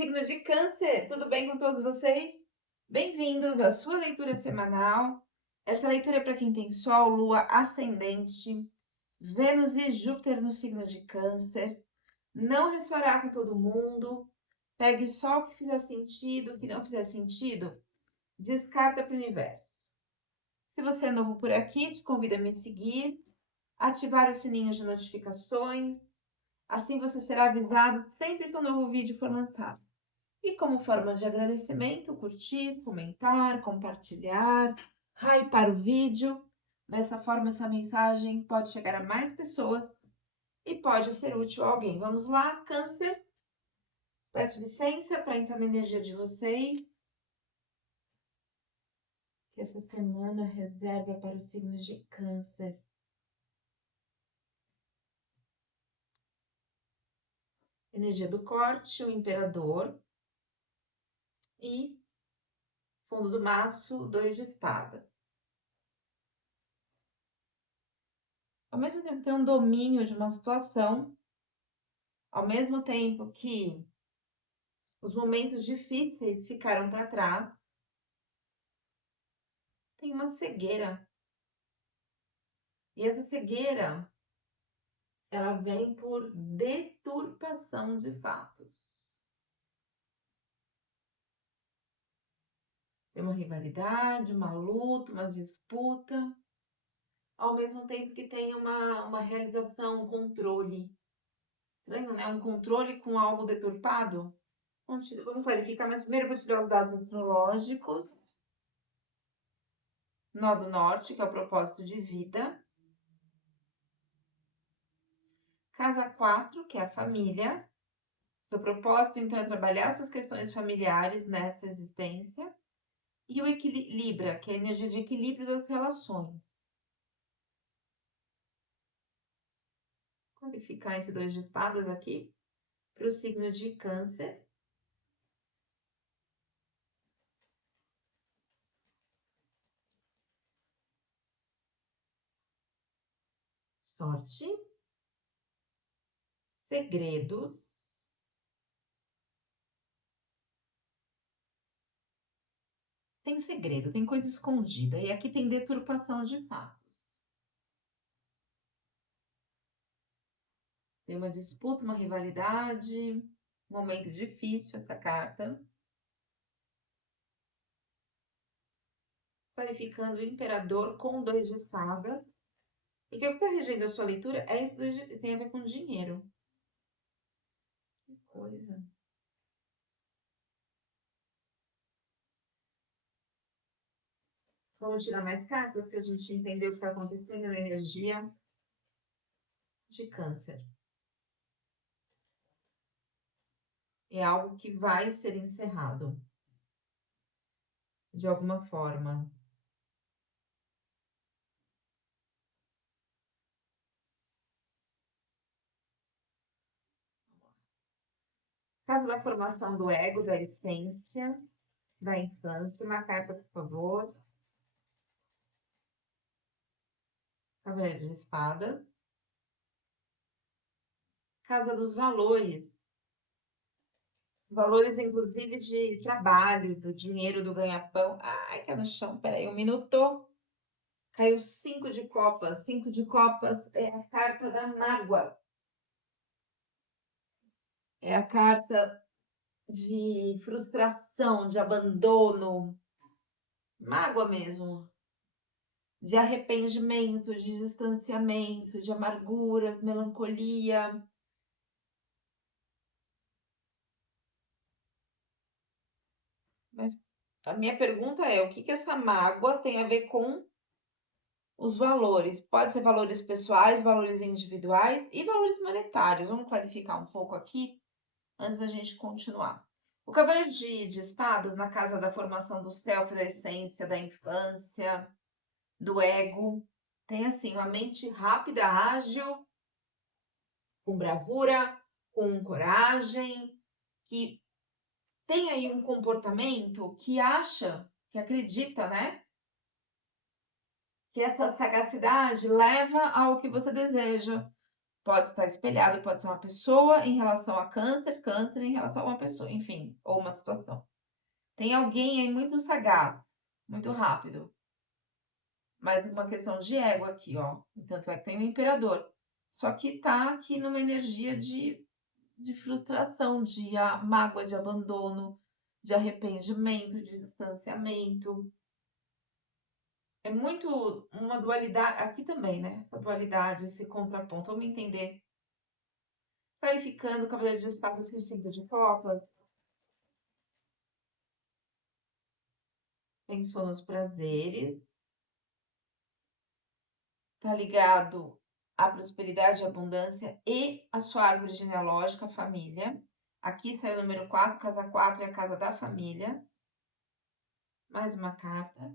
Signo de Câncer, tudo bem com todos vocês? Bem-vindos à sua leitura semanal. Essa leitura é para quem tem Sol, Lua, Ascendente, Vênus e Júpiter no signo de Câncer. Não ressoará com todo mundo. Pegue só o que fizer sentido, o que não fizer sentido, descarta para o universo. Se você é novo por aqui, te convido a me seguir, ativar o sininho de notificações. Assim você será avisado sempre que um novo vídeo for lançado. E como forma de agradecimento, curtir, comentar, compartilhar, hypar o vídeo. Dessa forma, essa mensagem pode chegar a mais pessoas e pode ser útil a alguém. Vamos lá, Câncer. Peço licença para entrar na energia de vocês. Que essa semana reserva para os signos de Câncer. Energia do corte, o imperador. E fundo do maço, 2 de espada. Ao mesmo tempo, tem um domínio de uma situação, ao mesmo tempo que os momentos difíceis ficaram para trás, tem uma cegueira. E essa cegueira, ela vem por deturpação de fatos. Tem uma rivalidade, uma luta, uma disputa, ao mesmo tempo que tem uma realização, um controle. Estranho, né? Um controle com algo deturpado. Vamos clarificar, mas primeiro eu vou te dar os dados astrológicos. Nó do Norte, que é o propósito de vida. Casa 4, que é a família. Seu propósito, então, é trabalhar suas questões familiares nessa existência. E o Libra, que é a energia de equilíbrio das relações. Vou qualificar esse 2 de espadas aqui para o signo de Câncer. Sorte. Segredos. Tem segredo, tem coisa escondida. E aqui tem deturpação de fato. Tem uma disputa, uma rivalidade, momento difícil essa carta. Clarificando o imperador com 2 de espadas. Porque o que está regendo a sua leitura é esse 2 de... tem a ver com dinheiro. Que coisa. Vamos tirar mais cartas para a gente entender o que está acontecendo na energia de Câncer. É algo que vai ser encerrado de alguma forma. Casa da formação do ego, da essência, da infância. Uma carta, por favor. Cavaleiro de espadas. Casa dos valores. Valores, inclusive, de trabalho, do dinheiro, do ganha-pão. Ai, caiu no chão. Peraí, um minuto. Caiu 5 de copas. 5 de copas é a carta da mágoa. É a carta de frustração, de abandono. Mágoa mesmo. De arrependimento, de distanciamento, de amarguras, melancolia. Mas a minha pergunta é, o que que essa mágoa tem a ver com os valores? Pode ser valores pessoais, valores individuais e valores monetários. Vamos clarificar um pouco aqui antes da gente continuar. O cavaleiro de espadas, na casa da formação do self, da essência, da infância, do ego, tem assim uma mente rápida, ágil, com bravura, com coragem, que tem aí um comportamento que acha, que acredita, né? Que essa sagacidade leva ao que você deseja. Pode estar espelhado, pode ser uma pessoa em relação a câncer, câncer em relação a uma pessoa, enfim, ou uma situação. Tem alguém aí muito sagaz, muito rápido, mas uma questão de ego aqui, ó. Tanto é que tem o imperador. Só que tá aqui numa energia de frustração, de mágoa, de abandono, de arrependimento, de distanciamento. É muito uma dualidade, aqui também, né? Essa dualidade, esse contraponto. Vamos entender. Clarificando o Cavaleiro de Espadas com o Cinco de Copas. Pensou nos prazeres. Tá ligado à prosperidade e abundância e a sua árvore genealógica, a família. Aqui saiu o número 4, casa 4 é a casa da família. Mais uma carta.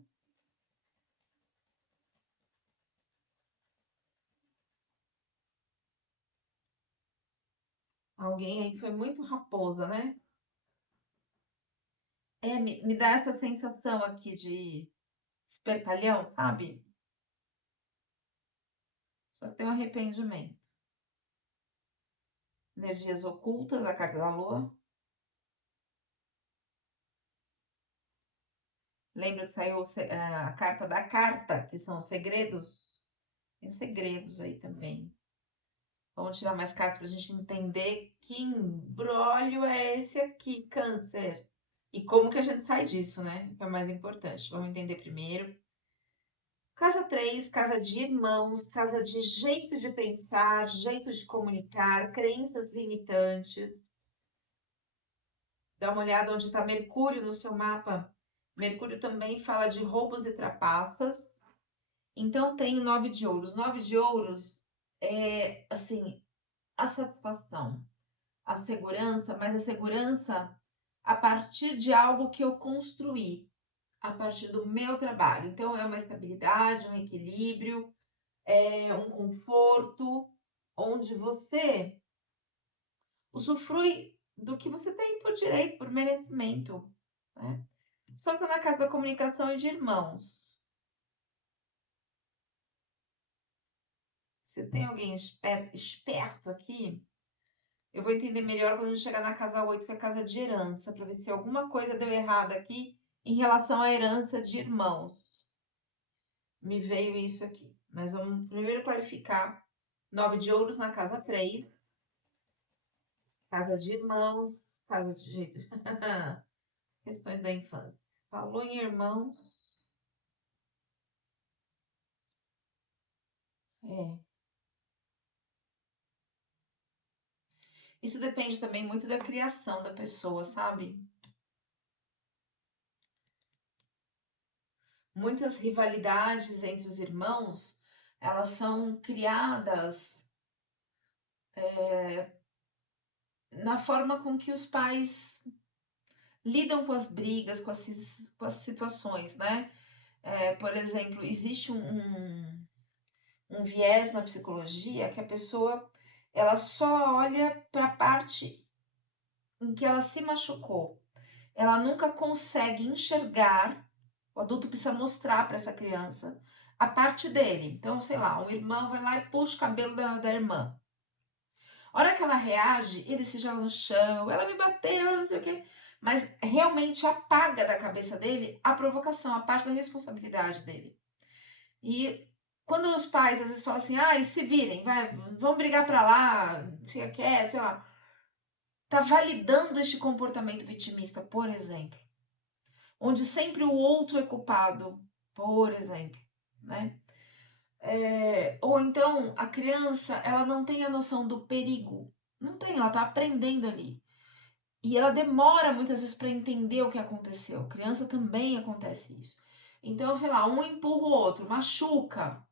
Alguém aí foi muito raposa, né? Me dá essa sensação aqui de espertalhão, sabe? Só que tem um arrependimento. Energias ocultas, a carta da lua. Lembra que saiu a carta da carta, que são os segredos? Tem segredos aí também. Vamos tirar mais cartas para a gente entender que imbróglio é esse aqui, câncer. E como que a gente sai disso, né? Que é o mais importante. Vamos entender primeiro. Casa 3, casa de irmãos, casa de jeito de pensar, jeito de comunicar, crenças limitantes. Dá uma olhada onde está Mercúrio no seu mapa. Mercúrio também fala de roubos e trapaças. Então tem o 9 de ouros. 9 de ouros é, assim, a satisfação, a segurança, mas a segurança a partir de algo que eu construí, a partir do meu trabalho. Então é uma estabilidade, um equilíbrio, é um conforto, onde você usufrui do que você tem por direito, por merecimento, né? Só que na casa da comunicação e de irmãos. Se tem alguém esperto aqui, eu vou entender melhor quando a gente chegar na casa 8, que é a casa de herança, para ver se alguma coisa deu errado aqui em relação à herança de irmãos. Me veio isso aqui. Mas vamos primeiro clarificar. 9 de ouros na casa 3. Casa de irmãos. Casa de jeito. Questões da infância. Falou em irmãos. É. Isso depende também muito da criação da pessoa, sabe? Muitas rivalidades entre os irmãos, elas são criadas na forma com que os pais lidam com as brigas, com as situações, né? Por exemplo, existe um viés na psicologia que a pessoa ela só olha para a parte em que ela se machucou. Ela nunca consegue enxergar, o adulto precisa mostrar para essa criança a parte dele. Então, sei lá, um irmão vai lá e puxa o cabelo da irmã. A hora que ela reage, ele se joga no chão, ela me bateu, ela não sei o quê. Mas realmente apaga da cabeça dele a provocação, a parte da responsabilidade dele. E quando os pais às vezes falam assim, ah, se virem, vai, vão brigar pra lá, fica quieto, sei lá. Tá validando este comportamento vitimista, por exemplo. Onde sempre o outro é culpado, por exemplo, né? Ou então a criança, ela não tem a noção do perigo. Não tem, ela tá aprendendo ali. E ela demora muitas vezes para entender o que aconteceu. Criança também acontece isso. Então, sei lá, um empurra o outro, machuca,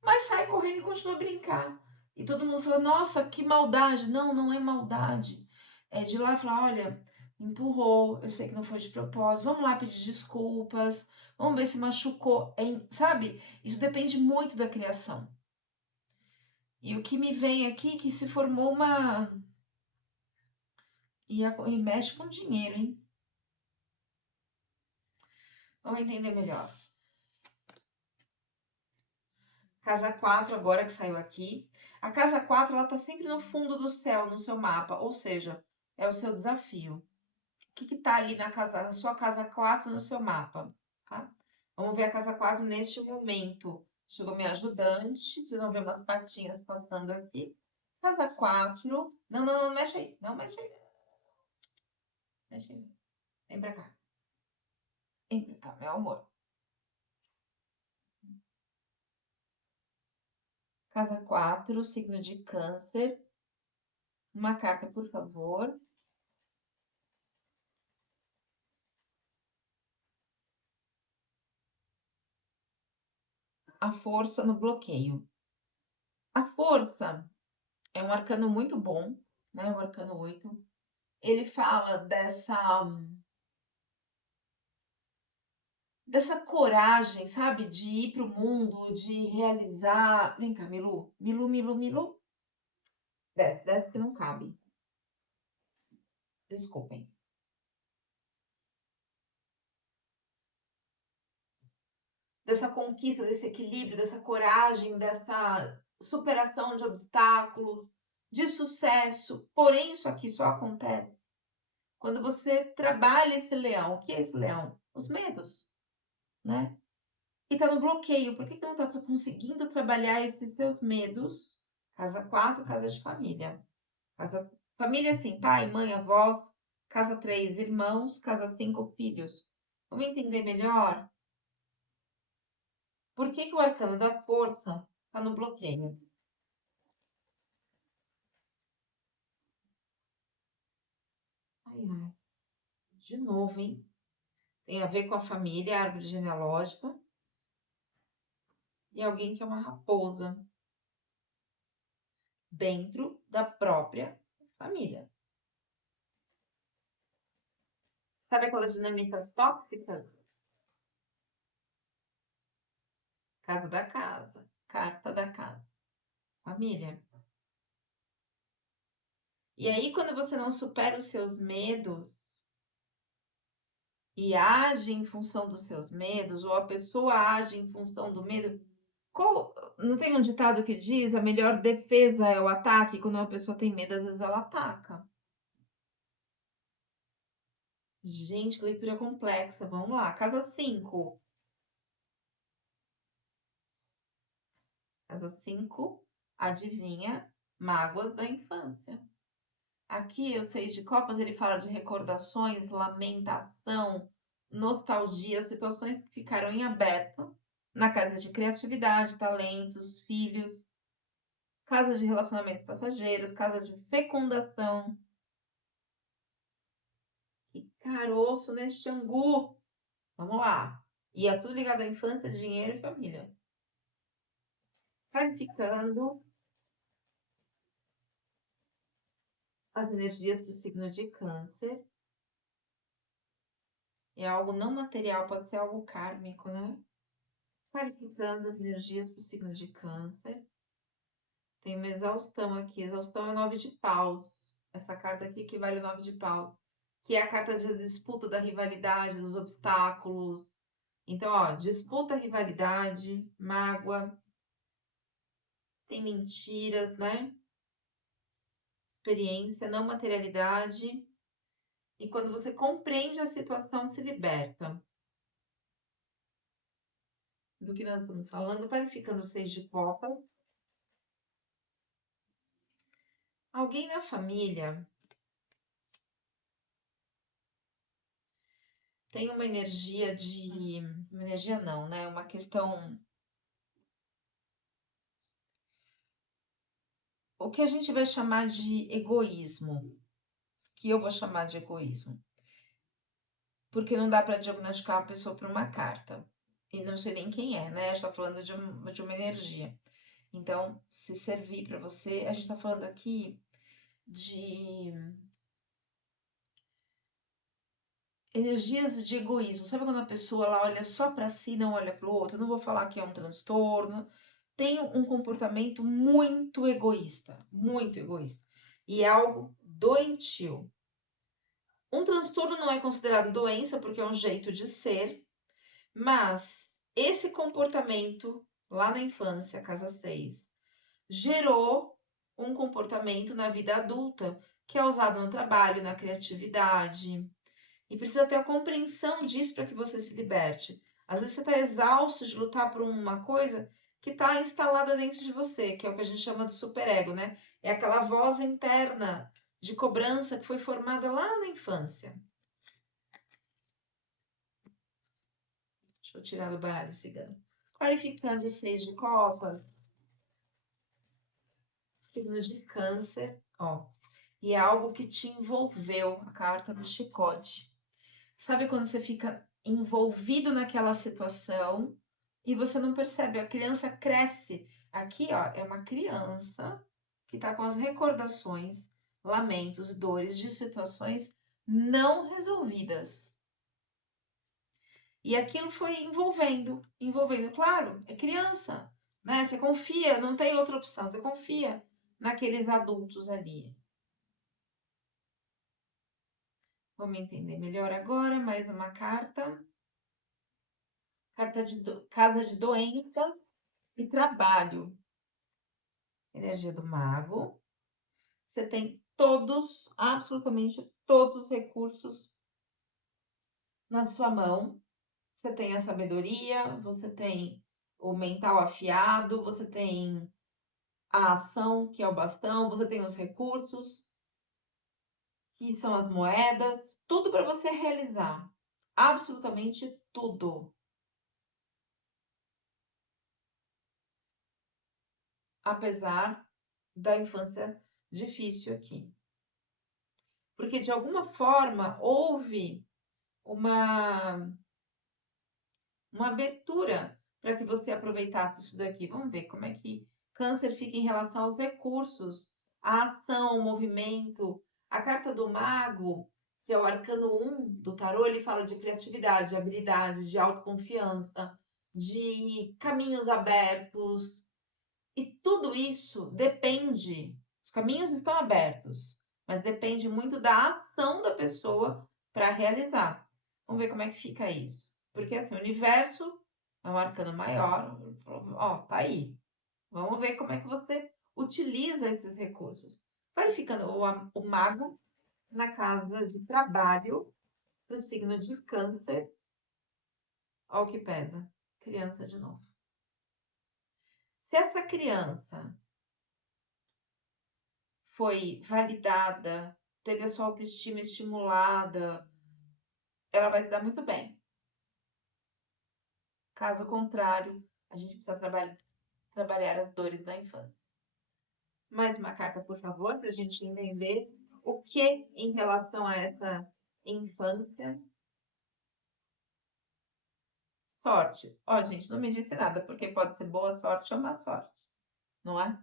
mas sai correndo e continua a brincar. E todo mundo fala: Nossa, que maldade. Não, não é maldade. É de ir lá e falar: Olha, empurrou, eu sei que não foi de propósito, vamos lá pedir desculpas, vamos ver se machucou. Sabe? Isso depende muito da criação. E o que me vem aqui é que se formou uma. E mexe com dinheiro, hein? Vamos entender melhor. Casa 4 agora que saiu aqui. A casa 4, ela tá sempre no fundo do céu, no seu mapa, ou seja, é o seu desafio. O que que tá ali na sua casa 4 no seu mapa, tá? Vamos ver a casa 4 neste momento. Chegou minha ajudante, vocês vão ver umas patinhas passando aqui. Casa 4. Não, não, não mexe aí. Não mexe aí. Mexe aí. Vem pra cá. Vem pra cá, meu amor. Casa 4, signo de câncer. Uma carta, por favor. A força no bloqueio. A força é um arcano muito bom, né? O arcano 8. Ele fala dessa coragem, sabe? De ir para o mundo, de realizar. Vem cá, Milu. Milu, Milu, Milu. Desce, desce que não cabe. Desculpem. Dessa conquista, desse equilíbrio, dessa coragem, dessa superação de obstáculos, de sucesso. Porém, isso aqui só acontece quando você trabalha esse leão. O que é esse leão? Os medos, né? E tá no bloqueio. Por que que não tá conseguindo trabalhar esses seus medos? Casa 4, casa de família. Casa... Família assim, pai, mãe, avós. Casa 3, irmãos. Casa 5, filhos. Vamos entender melhor? Por que que o arcano da força tá no bloqueio? Ai, ai. De novo, hein? Tem a ver com a família, a árvore genealógica. E alguém que é uma raposa dentro da própria família. Sabe aquelas dinâmicas tóxicas? Casa da casa, carta da casa, família. E aí, quando você não supera os seus medos e age em função dos seus medos, ou a pessoa age em função do medo, não tem um ditado que diz a melhor defesa é o ataque? Quando uma pessoa tem medo, às vezes ela ataca. Gente, que leitura complexa. Vamos lá. Casa 5. Casa 5, adivinha? Mágoas da infância. Aqui, o 6 de copas, ele fala de recordações, lamentação, nostalgia, situações que ficaram em aberto na casa de criatividade, talentos, filhos, casa de relacionamentos passageiros, casa de fecundação. E caroço neste angu. Vamos lá. E é tudo ligado à infância, dinheiro e família. Clarificando as energias do signo de câncer. É algo não material, pode ser algo kármico, né? Clarificando as energias do signo de câncer. Tem uma exaustão aqui. Exaustão é 9 de paus. Essa carta aqui que vale 9 de paus. Que é a carta de disputa da rivalidade, dos obstáculos. Então, ó, disputa, rivalidade, mágoa. Tem mentiras, né? Experiência, não materialidade. E quando você compreende a situação, se liberta. Do que nós estamos falando, clarificando 6 de copas. Alguém na família tem uma energia de. Uma energia não, né? Uma questão. O que a gente vai chamar de egoísmo. Que eu vou chamar de egoísmo. Porque não dá para diagnosticar uma pessoa por uma carta. E não sei nem quem é, né? A gente está falando de uma energia. Então, se servir para você, a gente está falando aqui de energias de egoísmo. Sabe quando a pessoa ela olha só para si, não olha para o outro? Eu não vou falar que é um transtorno. Tem um comportamento muito egoísta, muito egoísta. E é algo doentio. Um transtorno não é considerado doença porque é um jeito de ser, mas esse comportamento lá na infância, casa 6, gerou um comportamento na vida adulta que é usado no trabalho, na criatividade. E precisa ter a compreensão disso para que você se liberte. Às vezes você está exausto de lutar por uma coisa que está instalada dentro de você, que é o que a gente chama de superego, né? É aquela voz interna de cobrança que foi formada lá na infância. Deixa eu tirar do baralho cigano. Clarificando os 6 de copas. Signo de câncer, ó. E é algo que te envolveu, a carta do chicote. Sabe quando você fica envolvido naquela situação e você não percebe, a criança cresce. Aqui, ó, é uma criança que está com as recordações, lamentos, dores de situações não resolvidas. E aquilo foi envolvendo. Claro, é criança, né? Você confia, não tem outra opção, você confia naqueles adultos ali. Vamos entender melhor agora, mais uma carta. Carta de casa de doenças e trabalho. Energia do mago. Você tem todos, absolutamente todos os recursos na sua mão. Você tem a sabedoria, você tem o mental afiado, você tem a ação, que é o bastão, você tem os recursos, que são as moedas, tudo para você realizar. Absolutamente tudo. Apesar da infância difícil aqui. Porque de alguma forma houve uma abertura para que você aproveitasse isso daqui. Vamos ver como é que câncer fica em relação aos recursos, a ação, o movimento. A carta do mago, que é o arcano 1 do tarô, ele fala de criatividade, de habilidade, de autoconfiança, de caminhos abertos. E tudo isso depende, os caminhos estão abertos, mas depende muito da ação da pessoa para realizar. Vamos ver como é que fica isso. Porque assim, o universo é um arcano maior, ó, tá aí. Vamos ver como é que você utiliza esses recursos. Verificando o mago na casa de trabalho para o signo de câncer. Olha o que pesa. Criança de novo. Se essa criança foi validada, teve a sua autoestima estimulada, ela vai se dar muito bem. Caso contrário, a gente precisa trabalhar as dores da infância. Mais uma carta, por favor, para a gente entender o que em relação a essa infância. Sorte. Ó, gente, não me disse nada, porque pode ser boa sorte ou má sorte, não é?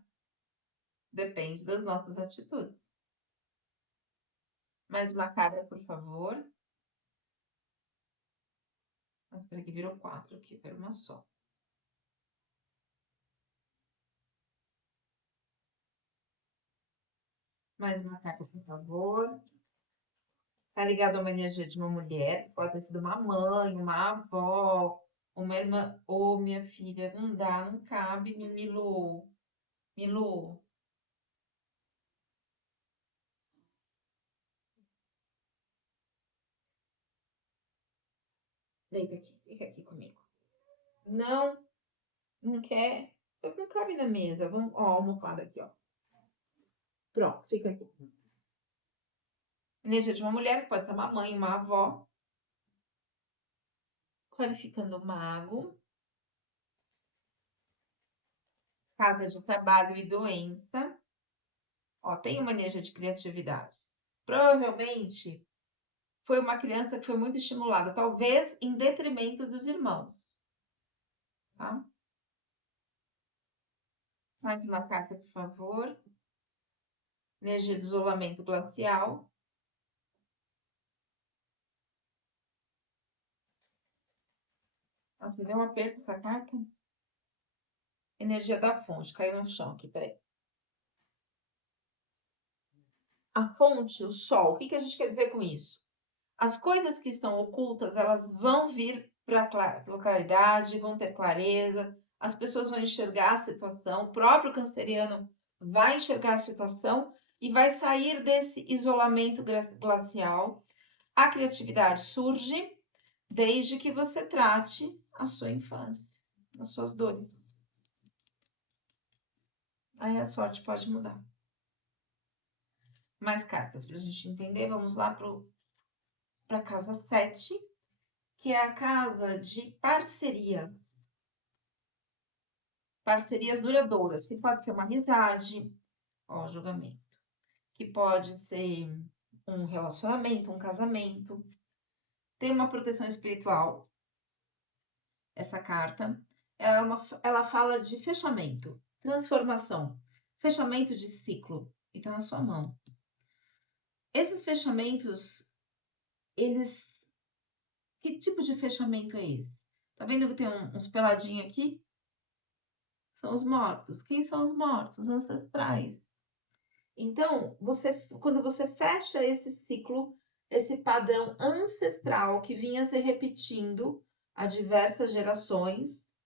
Depende das nossas atitudes. Mais uma carta, por favor. Mas espera que virou 4 aqui, quero uma só. Mais uma carta, por favor. Tá ligado a uma energia de uma mulher, pode ter sido uma mãe, uma avó, uma irmã. Ô, minha filha, não dá, não cabe, Milu. Milu, deita aqui, fica aqui comigo. Não, não quer? Não cabe na mesa. Vamos, ó, a almofada aqui, ó. Pronto, fica aqui. Energia de uma mulher, pode ser uma mãe, uma avó. Qualificando o mago. Casa de trabalho e doença. Ó, tem uma energia de criatividade. Provavelmente foi uma criança que foi muito estimulada, talvez em detrimento dos irmãos. Tá? Mais uma carta, por favor. Energia de isolamento glacial. Nossa, deu um aperto essa carta. Energia da fonte, caiu no chão aqui, peraí. A fonte, o sol, o que a gente quer dizer com isso? As coisas que estão ocultas, elas vão vir para claridade, vão ter clareza, as pessoas vão enxergar a situação, o próprio canceriano vai enxergar a situação e vai sair desse isolamento glacial. A criatividade surge desde que você trate a sua infância, as suas dores. Aí a sorte pode mudar. Mais cartas para a gente entender. Vamos lá para a casa 7, que é a casa de parcerias. Parcerias duradouras, que pode ser uma amizade, ó, julgamento, que pode ser um relacionamento, um casamento. Tem uma proteção espiritual, essa carta. Ela fala de fechamento, transformação, fechamento de ciclo, e tá na sua mão. Esses fechamentos, eles... Que tipo de fechamento é esse? Tá vendo que tem uns peladinhos aqui? São os mortos. Quem são os mortos? Os ancestrais. Então, quando você fecha esse ciclo, esse padrão ancestral que vinha se repetindo a diversas gerações,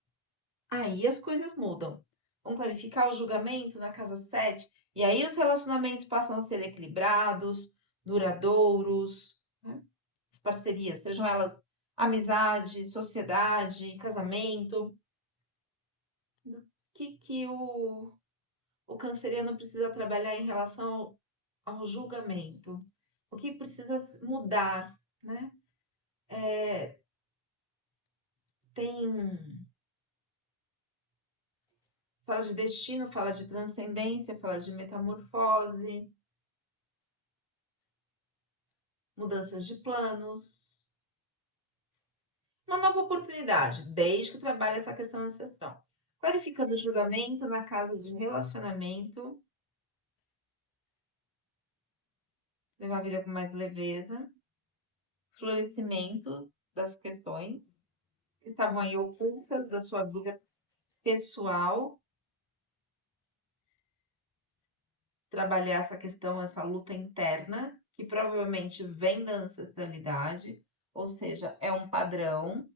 aí as coisas mudam. Vamos clarificar o julgamento na casa 7, e aí os relacionamentos passam a ser equilibrados, duradouros, né? As parcerias, sejam elas amizade, sociedade, casamento. O que o canceriano precisa trabalhar em relação ao julgamento? O que precisa mudar, né? Fala de destino, fala de transcendência, fala de metamorfose, mudanças de planos, uma nova oportunidade, desde que trabalhe essa questão ancestral. Clarificando o julgamento na casa de relacionamento, levar a vida com mais leveza, florescimento das questões que estavam aí ocultas da sua vida pessoal, trabalhar essa questão, essa luta interna, que provavelmente vem da ancestralidade, ou seja, é um padrão.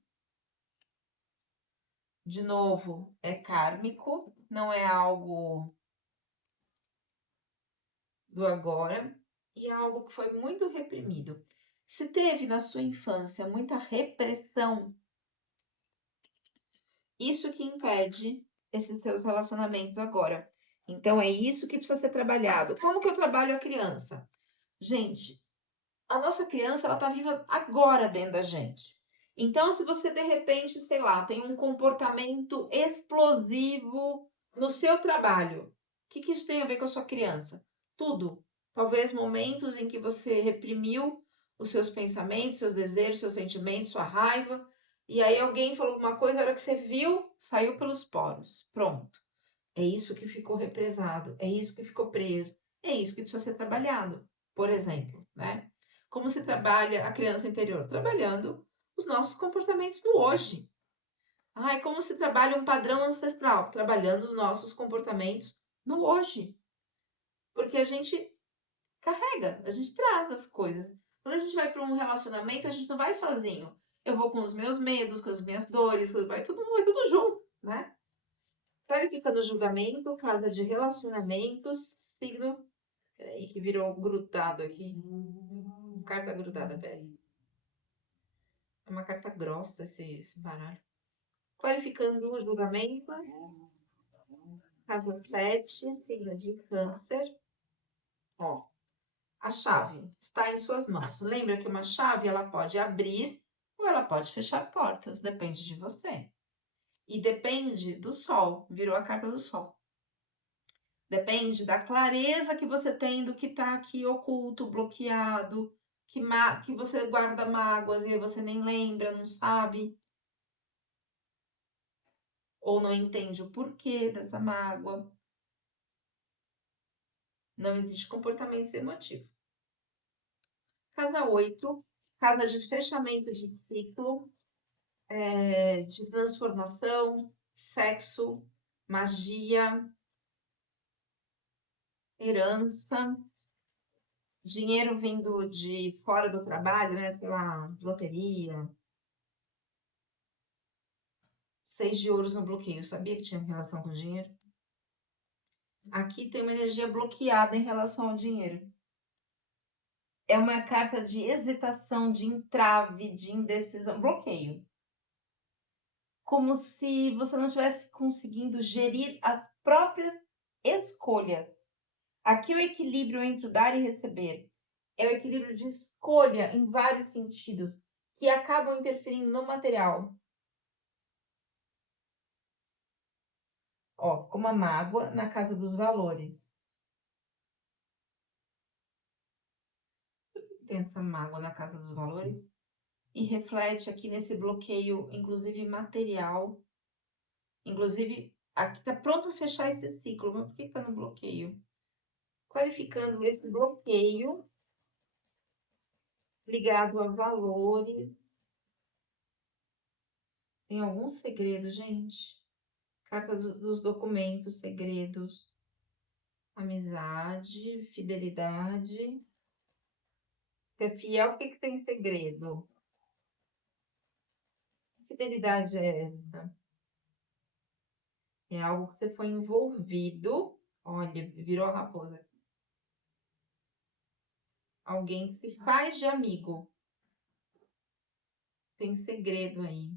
De novo, é kármico, não é algo do agora, e é algo que foi muito reprimido. Se teve na sua infância muita repressão, isso que impede esses seus relacionamentos agora. Então, é isso que precisa ser trabalhado. Como que eu trabalho a criança? Gente, a nossa criança, ela tá viva agora dentro da gente. Então, se você, de repente, sei lá, tem um comportamento explosivo no seu trabalho, o que isso tem a ver com a sua criança? Tudo. Talvez momentos em que você reprimiu os seus pensamentos, seus desejos, seus sentimentos, sua raiva, e aí alguém falou alguma coisa, a hora que você viu, saiu pelos poros. Pronto. É isso que ficou represado, é isso que ficou preso, é isso que precisa ser trabalhado, por exemplo, né? Como se trabalha a criança interior? Trabalhando os nossos comportamentos do hoje. Ah, e como se trabalha um padrão ancestral? Trabalhando os nossos comportamentos no hoje. Porque a gente carrega, a gente traz as coisas. Quando a gente vai para um relacionamento, a gente não vai sozinho. Eu vou com os meus medos, com as minhas dores, vai tudo junto, né? Clarificando o julgamento, casa de relacionamentos, signo. Peraí, que virou grudado aqui. Carta grudada, peraí. É uma carta grossa esse baralho. Clarificando o julgamento, casa 7, signo de Câncer. Ó, a chave está em suas mãos. Lembra que uma chave ela pode abrir ou ela pode fechar portas, depende de você. E depende do sol, virou a carta do sol. Depende da clareza que você tem do que está aqui oculto, bloqueado, que você guarda mágoas e aí você nem lembra, não sabe. Ou não entende o porquê dessa mágoa. Não existe comportamento emotivo. Casa 8, casa de fechamento de ciclo, de transformação, sexo, magia, herança, dinheiro vindo de fora do trabalho, né? Sei lá, loteria. Seis de ouros no bloqueio. Sabia que tinha relação com dinheiro? Aqui tem uma energia bloqueada em relação ao dinheiro. É uma carta de hesitação, de entrave, de indecisão, bloqueio. Como se você não estivesse conseguindo gerir as próprias escolhas. Aqui o equilíbrio entre o dar e receber é o equilíbrio de escolha em vários sentidos que acabam interferindo no material. Ó, como a mágoa na casa dos valores. Tem essa mágoa na casa dos valores e reflete aqui nesse bloqueio, inclusive material. Inclusive, aqui tá pronto para fechar esse ciclo, mas por que tá no bloqueio? Qualificando esse bloqueio ligado a valores. Tem algum segredo, gente? Carta dos documentos, segredos, amizade, fidelidade. Ser fiel, o que tem segredo? Que fidelidade é essa? É algo que você foi envolvido. Olha, virou a raposa. Alguém que se faz de amigo. Tem segredo aí.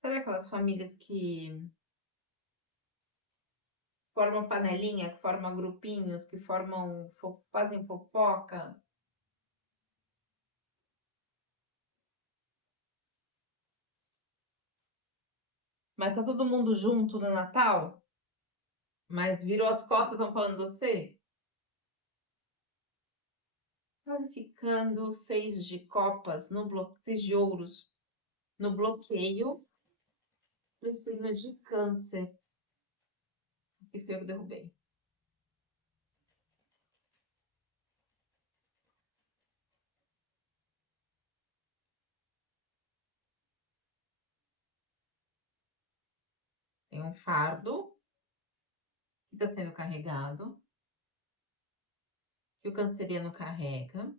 Sabe aquelas famílias que formam panelinha, que formam grupinhos, que formam, fazem fofoca? Mas tá todo mundo junto no Natal? Mas virou as costas, estão falando de você? Ficando seis de copas, no seis de ouros, no bloqueio do signo de câncer. Que foi eu que derrubei. Tem um fardo que está sendo carregado, que o canceriano carrega.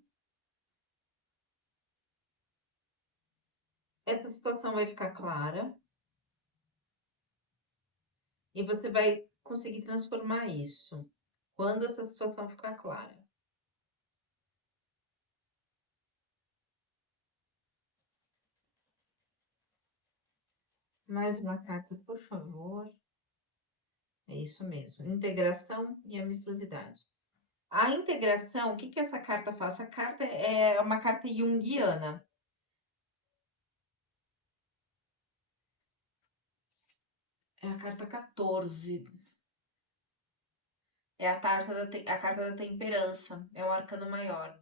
Essa situação vai ficar clara e você vai conseguir transformar isso quando essa situação ficar clara. Mais uma carta, por favor. É isso mesmo. Integração e amistosidade. A integração, o que que essa carta faz? Essa carta é uma carta junguiana. É a carta 14. É a carta da temperança. É o arcano maior.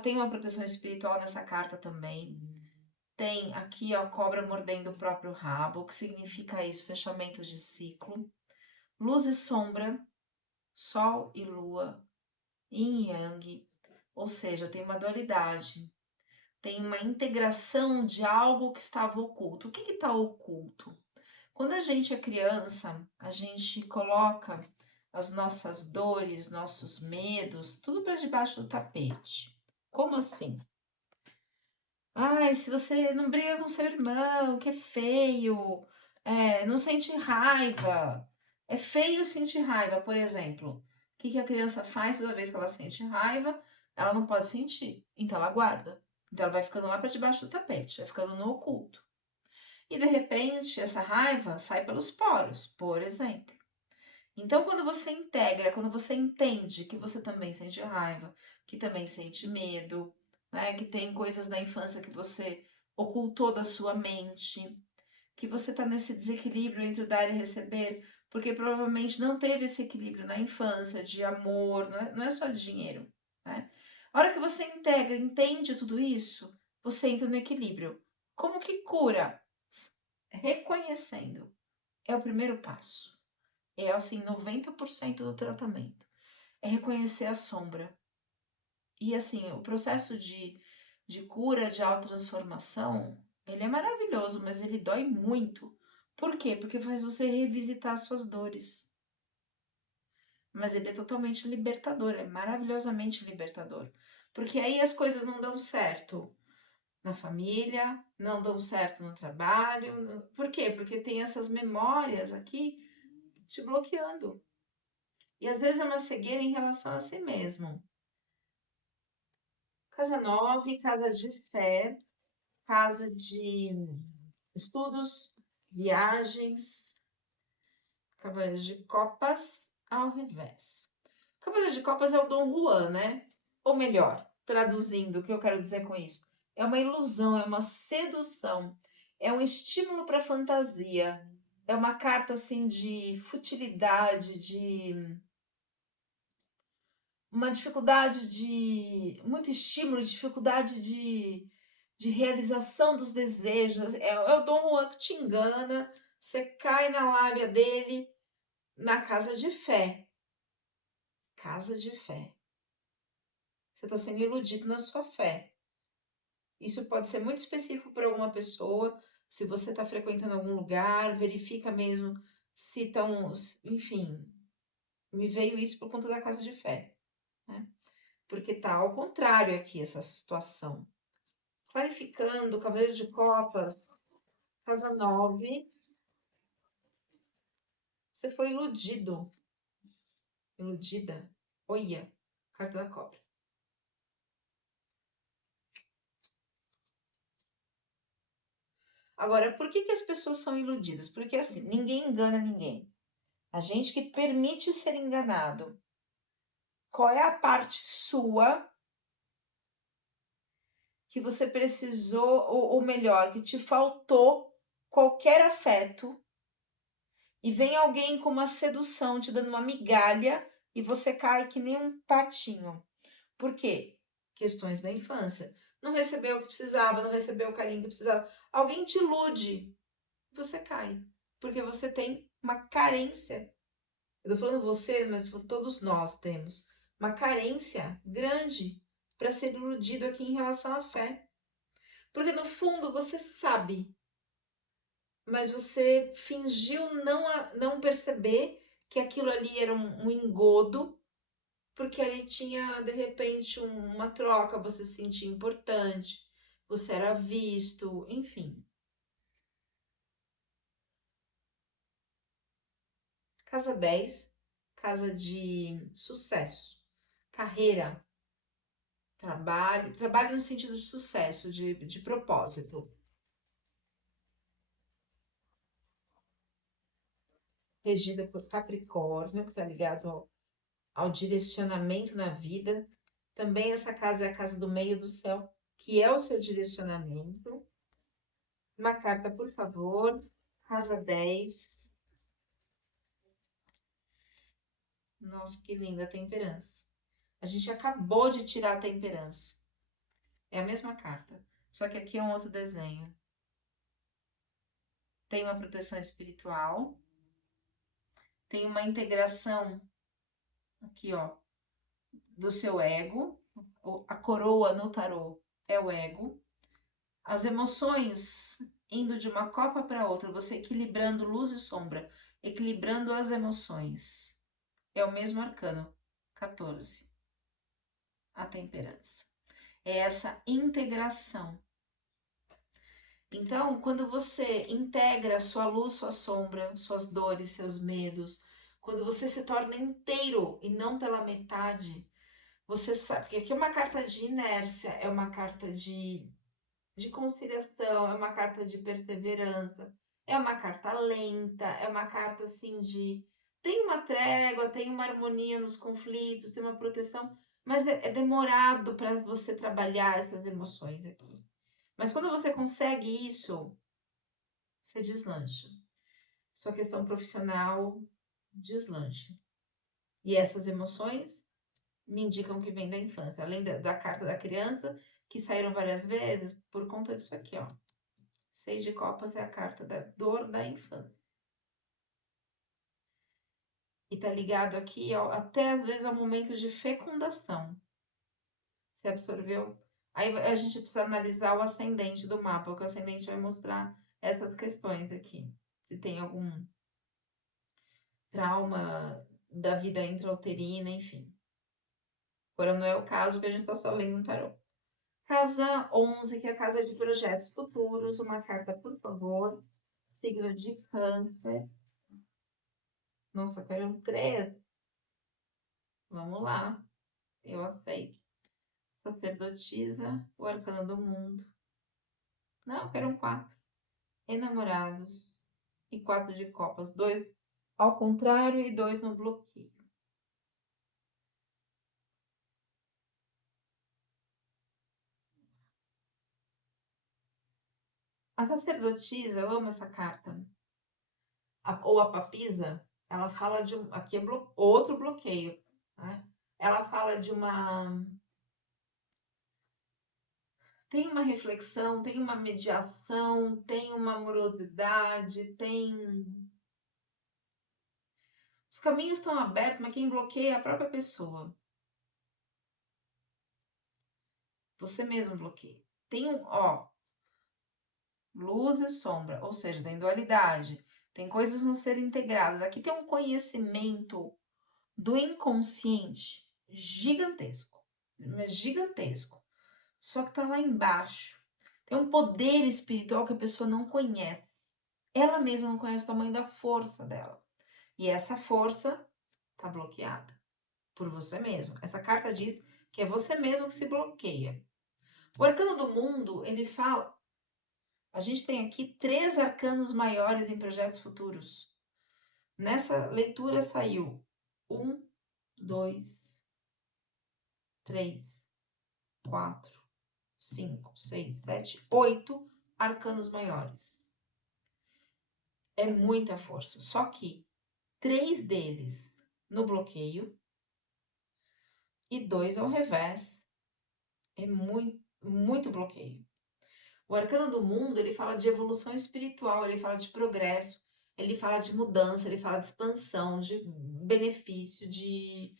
Tem uma proteção espiritual nessa carta também. Tem aqui a cobra mordendo o próprio rabo, o que significa isso? Fechamento de ciclo. Luz e sombra, sol e lua, yin e yang. Ou seja, tem uma dualidade. Tem uma integração de algo que estava oculto. O que está oculto? Quando a gente é criança, a gente coloca as nossas dores, nossos medos, tudo para debaixo do tapete. Como assim? Ai, se você não briga com seu irmão, que é feio, não sente raiva. É feio sentir raiva, por exemplo. O que que a criança faz toda vez que ela sente raiva? Ela não pode sentir, então ela guarda. Então ela vai ficando lá para debaixo do tapete, vai ficando no oculto. E de repente, essa raiva sai pelos poros, por exemplo. Então, quando você integra, quando você entende que você também sente raiva, que também sente medo, né, que tem coisas da infância que você ocultou da sua mente, que você está nesse desequilíbrio entre o dar e receber, porque provavelmente não teve esse equilíbrio na infância, de amor, não é só de dinheiro, né? A hora que você integra, entende tudo isso, você entra no equilíbrio. Como que cura? Reconhecendo. É o primeiro passo. É assim, 90% do tratamento. É reconhecer a sombra. E assim, o processo de cura, de autotransformação, ele é maravilhoso, mas ele dói muito. Por quê? Porque faz você revisitar as suas dores. Mas ele é totalmente libertador, é maravilhosamente libertador. Porque aí as coisas não dão certo na família, não dão certo no trabalho. Por quê? Porque tem essas memórias aqui te bloqueando. E às vezes é uma cegueira em relação a si mesmo. Casa 9, casa de fé, casa de estudos, viagens, Cavaleiro de Copas ao revés. Cavaleiro de Copas é o Dom Juan, né? Ou melhor, traduzindo, o que eu quero dizer com isso? É uma ilusão, é uma sedução, é um estímulo para a fantasia, é uma carta assim de futilidade, de uma dificuldade de muito estímulo, dificuldade de realização dos desejos. É o Dom Juan que te engana, você cai na lábia dele na casa de fé. Casa de fé. Você está sendo iludido na sua fé. Isso pode ser muito específico para alguma pessoa. Se você está frequentando algum lugar, verifica mesmo se estão. Enfim, me veio isso por conta da casa de fé, né? Porque tá ao contrário aqui essa situação. Clarificando, Cavaleiro de Copas, casa 9, você foi iludido, iludida. Olha, carta da cobra. Agora, por que que as pessoas são iludidas? Porque assim, ninguém engana ninguém. A gente que permite ser enganado. Qual é a parte sua que você precisou, ou melhor, que te faltou qualquer afeto e vem alguém com uma sedução te dando uma migalha e você cai que nem um patinho. Por quê? Questões da infância. Não recebeu o que precisava, não recebeu o carinho que precisava. Alguém te ilude, você cai. Porque você tem uma carência. Eu tô falando você, mas todos nós temos uma carência grande para ser iludido aqui em relação à fé. Porque no fundo você sabe, mas você fingiu não perceber que aquilo ali era um engodo, porque ali tinha de repente uma troca, você se sentia importante, você era visto, enfim. Casa 10, casa de sucesso, carreira, trabalho no sentido de sucesso, de propósito. Regida por Capricórnio, que está ligado ao direcionamento na vida. Também essa casa é a casa do meio do céu, que é o seu direcionamento. Uma carta, por favor. Casa 10. Nossa, que linda a temperança. A gente acabou de tirar a temperança. É a mesma carta, só que aqui é um outro desenho. Tem uma proteção espiritual, tem uma integração aqui, ó, do seu ego. A coroa no tarô é o ego. As emoções indo de uma copa para outra, você equilibrando luz e sombra, equilibrando as emoções. É o mesmo arcano, 14. A temperança. É essa integração. Então, quando você integra sua luz, sua sombra, suas dores, seus medos, quando você se torna inteiro e não pela metade, você sabe, porque aqui é uma carta de inércia, é uma carta de conciliação, é uma carta de perseverança, é uma carta lenta, é uma carta assim de. Tem uma trégua, tem uma harmonia nos conflitos, tem uma proteção, mas é demorado para você trabalhar essas emoções aqui. Mas quando você consegue isso, você deslancha. Sua questão profissional deslancha. E essas emoções me indicam que vem da infância, além da carta da criança, que saíram várias vezes, por conta disso aqui, ó. 6 de copas é a carta da dor da infância. E tá ligado aqui, ó, até às vezes ao momento de fecundação. Você absorveu? Aí a gente precisa analisar o ascendente do mapa, porque o ascendente vai mostrar essas questões aqui. Se tem algum trauma da vida intrauterina, enfim. Agora não é o caso que a gente está só lendo um tarô. Casa 11, que é a casa de projetos futuros. Uma carta, por favor. Signo de Câncer. Nossa, quero um 3. Vamos lá. Eu aceito. Sacerdotisa, o arcano do mundo. Não, quero um 4. Enamorados e 4 de copas. 2 ao contrário e 2 no bloqueio. A sacerdotisa, eu amo essa carta. Ou a papisa, ela fala de um. Aqui é outro bloqueio, né? Ela fala de uma. Tem uma reflexão, tem uma mediação, tem uma amorosidade, tem. Os caminhos estão abertos, mas quem bloqueia é a própria pessoa. Você mesmo bloqueia. Tem um, ó, luz e sombra, ou seja, tem dualidade. Tem coisas no ser integradas. Aqui tem um conhecimento do inconsciente gigantesco, mas gigantesco. Só que tá lá embaixo. Tem um poder espiritual que a pessoa não conhece. Ela mesma não conhece o tamanho da força dela. E essa força tá bloqueada por você mesmo. Essa carta diz que é você mesmo que se bloqueia. O arcano do mundo, ele fala. A gente tem aqui 3 arcanos maiores em projetos futuros. Nessa leitura saiu 1, 2, 3, 4, 5, 6, 7, 8 arcanos maiores. É muita força. Só que 3 deles no bloqueio e 2 ao revés. É muito, muito bloqueio. O arcano do mundo, ele fala de evolução espiritual, ele fala de progresso, ele fala de mudança, ele fala de expansão, de benefício, de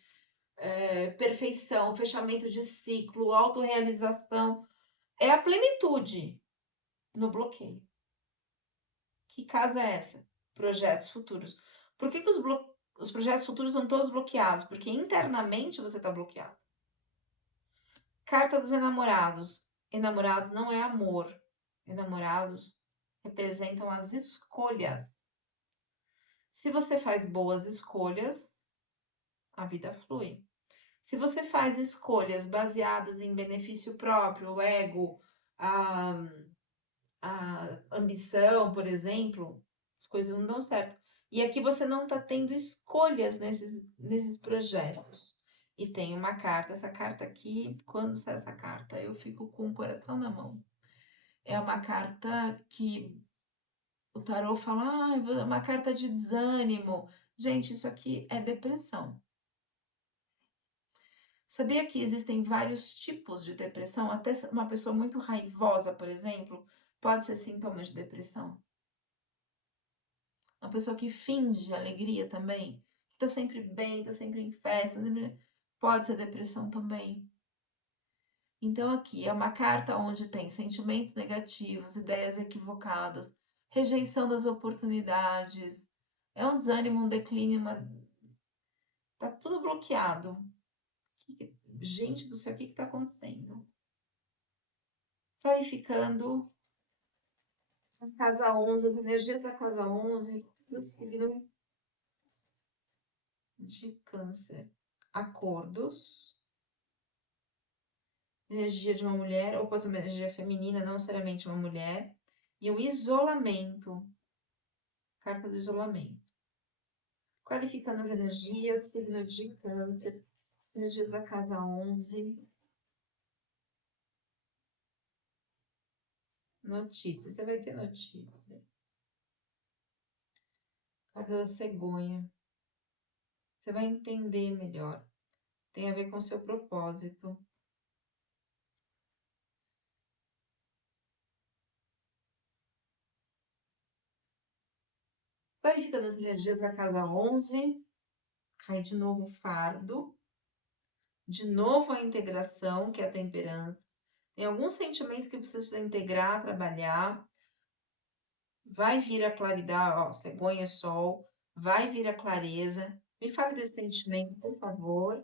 perfeição, fechamento de ciclo, autorrealização. É a plenitude no bloqueio. Que casa é essa? Projetos futuros. Por que os projetos futuros são todos bloqueados? Porque internamente você está bloqueado. Carta dos enamorados. Enamorados não é amor. Enamorados representam as escolhas. Se você faz boas escolhas, a vida flui. Se você faz escolhas baseadas em benefício próprio, o ego, a ambição, por exemplo, as coisas não dão certo. E aqui você não está tendo escolhas nesses projetos. E tem uma carta, essa carta aqui, quando sai essa carta, eu fico com o coração na mão. É uma carta que o tarô fala, é uma carta de desânimo. Gente, isso aqui é depressão. Sabia que existem vários tipos de depressão? Até uma pessoa muito raivosa, por exemplo, pode ser sintoma de depressão. Uma pessoa que finge alegria também, que tá sempre bem, tá sempre em festa, pode ser depressão também. Então aqui é uma carta onde tem sentimentos negativos, ideias equivocadas, rejeição das oportunidades, é um desânimo, um declínio, tá tudo bloqueado. Gente do céu, o que está acontecendo? Clarificando a casa 11, as energias da casa 11, do signo de Câncer. Acordos, energia de uma mulher, ou pode ser uma energia feminina, não necessariamente uma mulher. E o isolamento, carta do isolamento. Clarificando as energias, signo de Câncer, energias da casa 11. Notícias, você vai ter notícias. Carta da cegonha. Você vai entender melhor. Tem a ver com o seu propósito. Clarificando as energias da casa 11. Cai de novo o fardo. De novo a integração, que é a temperança. Tem algum sentimento que precisa integrar, trabalhar. Vai vir a claridade, ó, cegonha, sol. Vai vir a clareza. Me fale desse sentimento, por favor.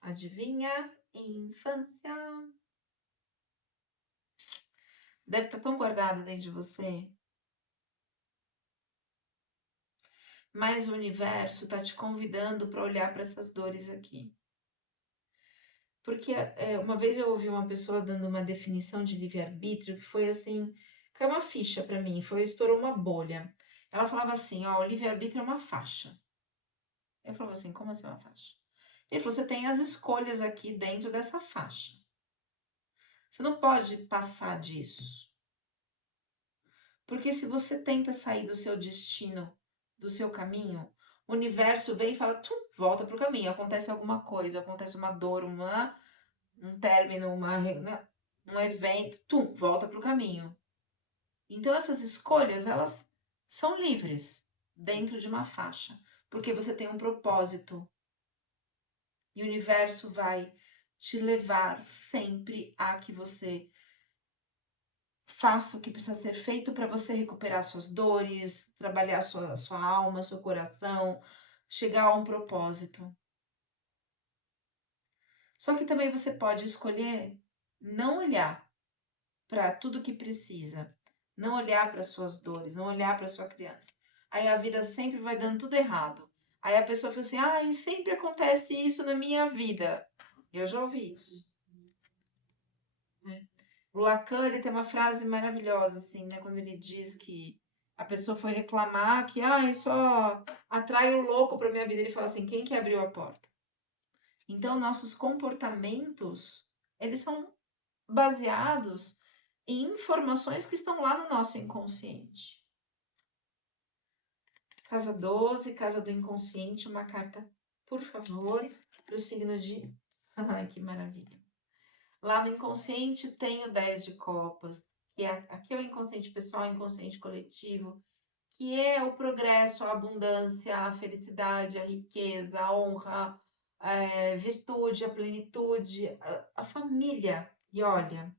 Adivinha? Infância. Deve estar tão guardado dentro de você. Mas o universo está te convidando para olhar para essas dores aqui. Porque uma vez eu ouvi uma pessoa dando uma definição de livre-arbítrio que foi assim, caiu uma ficha para mim, estourou uma bolha. Ela falava assim, ó, o livre-arbítrio é uma faixa. Eu falava assim, como assim uma faixa? Ele falou, você tem as escolhas aqui dentro dessa faixa. Você não pode passar disso. Porque se você tenta sair do seu destino, do seu caminho, o universo vem e fala, tu volta para o caminho. Acontece alguma coisa, acontece uma dor, um término, um evento, tu volta para o caminho. Então essas escolhas, elas são livres dentro de uma faixa, porque você tem um propósito. E o universo vai te levar sempre a que você faça o que precisa ser feito para você recuperar suas dores, trabalhar sua alma, seu coração, chegar a um propósito. Só que também você pode escolher não olhar para tudo que precisa, não olhar para suas dores, não olhar para sua criança. Aí a vida sempre vai dando tudo errado. Aí a pessoa fala assim: "Ah, sempre acontece isso na minha vida". Eu já ouvi isso. Né? O Lacan, ele tem uma frase maravilhosa, assim, né? Quando ele diz que a pessoa foi reclamar que, só atrai o louco para minha vida. Ele fala assim, quem que abriu a porta? Então, nossos comportamentos, eles são baseados em informações que estão lá no nosso inconsciente. Casa 12, casa do inconsciente, uma carta, por favor, para o signo de... Ai, que maravilha. Lá no inconsciente tem o 10 de copas, que aqui é o inconsciente pessoal, o inconsciente coletivo, que é o progresso, a abundância, a felicidade, a riqueza, a honra, a virtude, a plenitude, a família. E olha,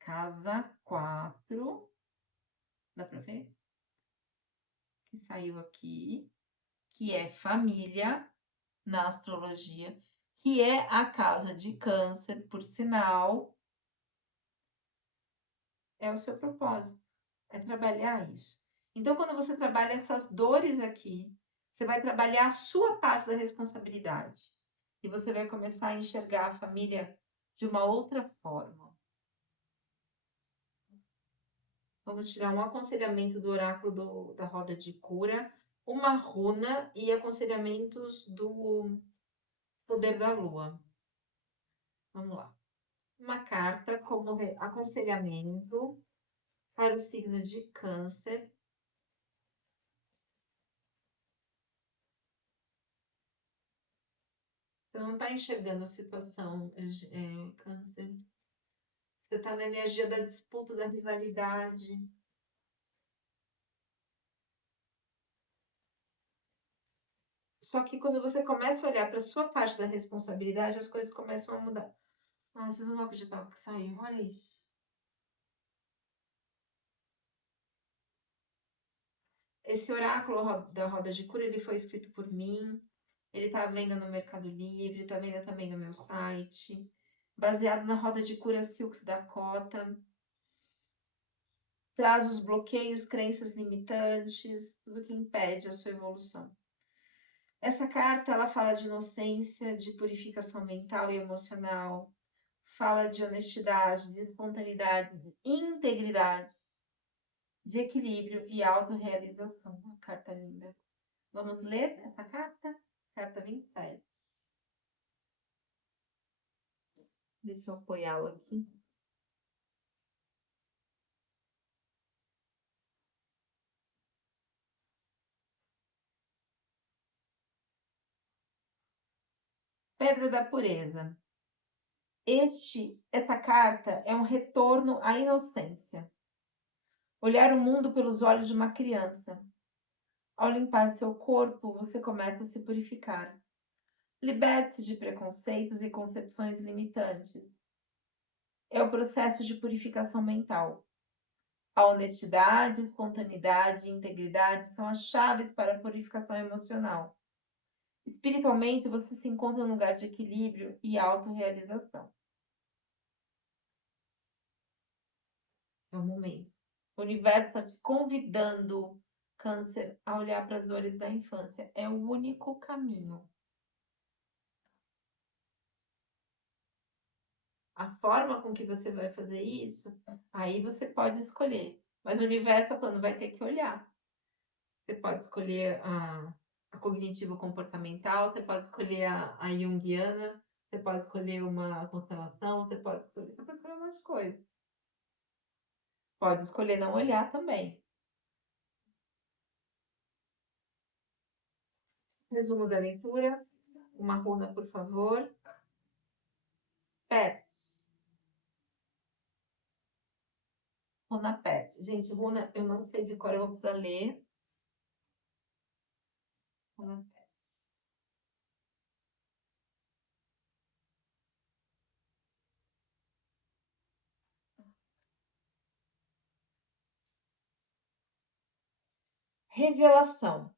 casa 4, dá para ver? Que saiu aqui, que é família na astrologia, que é a casa de Câncer, por sinal, é o seu propósito, é trabalhar isso. Então, quando você trabalha essas dores aqui, você vai trabalhar a sua parte da responsabilidade. E você vai começar a enxergar a família de uma outra forma. Vamos tirar um aconselhamento do oráculo da roda de cura, uma runa e aconselhamentos do poder da lua. Vamos lá. Uma carta como aconselhamento para o signo de Câncer. Você não está enxergando a situação, Câncer. Você está na energia da disputa, da rivalidade. Só que quando você começa a olhar para a sua parte da responsabilidade, as coisas começam a mudar. Ah, vocês não vão acreditar que saiu. Olha isso. Esse oráculo da roda de cura, ele foi escrito por mim. Ele está à venda no Mercado Livre, está à venda também no meu site. Baseado na roda de cura Silks Dakota. Traz os bloqueios, crenças limitantes, tudo que impede a sua evolução. Essa carta, ela fala de inocência, de purificação mental e emocional, fala de honestidade, de espontaneidade, de integridade, de equilíbrio e autorrealização. Uma carta linda. Vamos ler essa carta? Carta 27. Deixa eu apoiá-la aqui. Pedra da pureza. Essa carta é um retorno à inocência. Olhar o mundo pelos olhos de uma criança. Ao limpar seu corpo, você começa a se purificar. Liberte-se de preconceitos e concepções limitantes. É o processo de purificação mental. A honestidade, espontaneidade e integridade são as chaves para a purificação emocional. Espiritualmente, você se encontra num lugar de equilíbrio e autorrealização. É o momento. O universo está te convidando, Câncer, a olhar para as dores da infância. É o único caminho. A forma com que você vai fazer isso, aí você pode escolher. Mas o universo está falando, vai ter que olhar. Você pode escolher a cognitivo-comportamental, você pode escolher a junguiana, você pode escolher uma constelação, você pode escolher um monte de coisa. Pode escolher não olhar também. Resumo da leitura. Uma runa, por favor. Pet. Runa Pet. Gente, runa eu não sei de cor, eu vou precisar ler. Runa Pet. Revelação.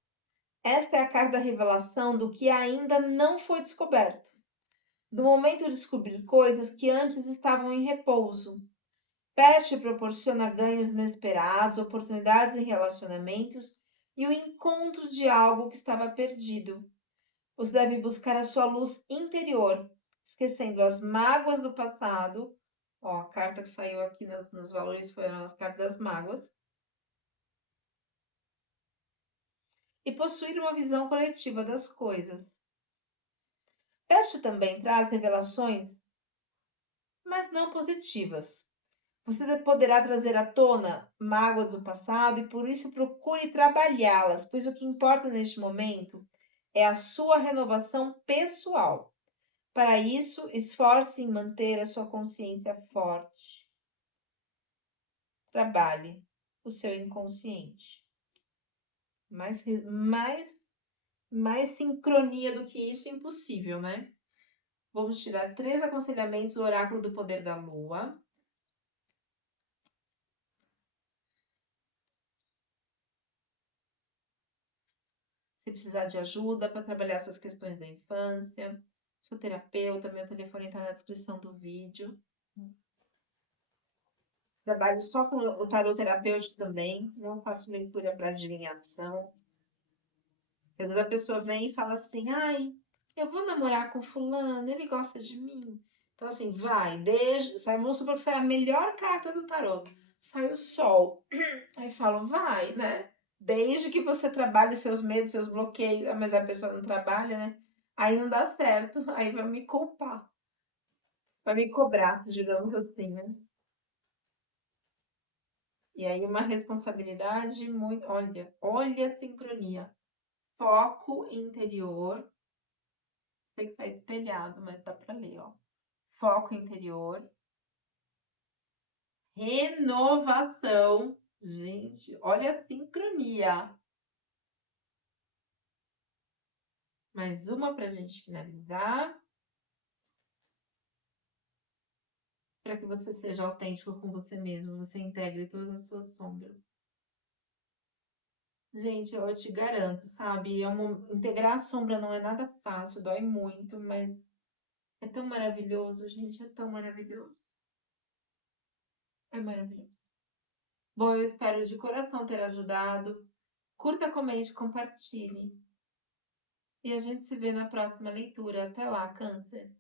Esta é a carta da revelação do que ainda não foi descoberto. Do momento de descobrir coisas que antes estavam em repouso. Pet proporciona ganhos inesperados, oportunidades em relacionamentos e o encontro de algo que estava perdido. Você deve buscar a sua luz interior, esquecendo as mágoas do passado. Ó, a carta que saiu aqui nos valores foram as cartas das mágoas. E possuir uma visão coletiva das coisas. Pet também traz revelações, mas não positivas. Você poderá trazer à tona mágoas do passado e por isso procure trabalhá-las, pois o que importa neste momento é a sua renovação pessoal. Para isso, esforce em manter a sua consciência forte. Trabalhe o seu inconsciente. Mais sincronia do que isso, impossível, né? Vamos tirar 3 aconselhamentos do Oráculo do Poder da Lua. Se precisar de ajuda para trabalhar suas questões da infância, sou terapeuta, meu telefone está na descrição do vídeo. Trabalho só com o tarot terapêutico também, não faço leitura para adivinhação. Às vezes a pessoa vem e fala assim, ai, eu vou namorar com fulano, ele gosta de mim. Então assim, vai, vamos supor que sai a melhor carta do tarot. Sai o sol. Aí falo, vai, né? Desde que você trabalhe seus medos, seus bloqueios, mas a pessoa não trabalha, né? Aí não dá certo, aí vai me culpar. Vai me cobrar, digamos assim, né? E aí uma responsabilidade muito. Olha a sincronia. Foco interior. Sei que tá espelhado, mas dá pra ler, ó. Foco interior. Renovação. Gente, olha a sincronia. Mais uma pra gente finalizar. Para que você seja autêntico com você mesmo, você integre todas as suas sombras. Gente, eu te garanto, sabe? Integrar a sombra não é nada fácil, dói muito, mas é tão maravilhoso, gente, é tão maravilhoso. É maravilhoso. Bom, eu espero de coração ter ajudado. Curta, comente, compartilhe. E a gente se vê na próxima leitura. Até lá, Câncer.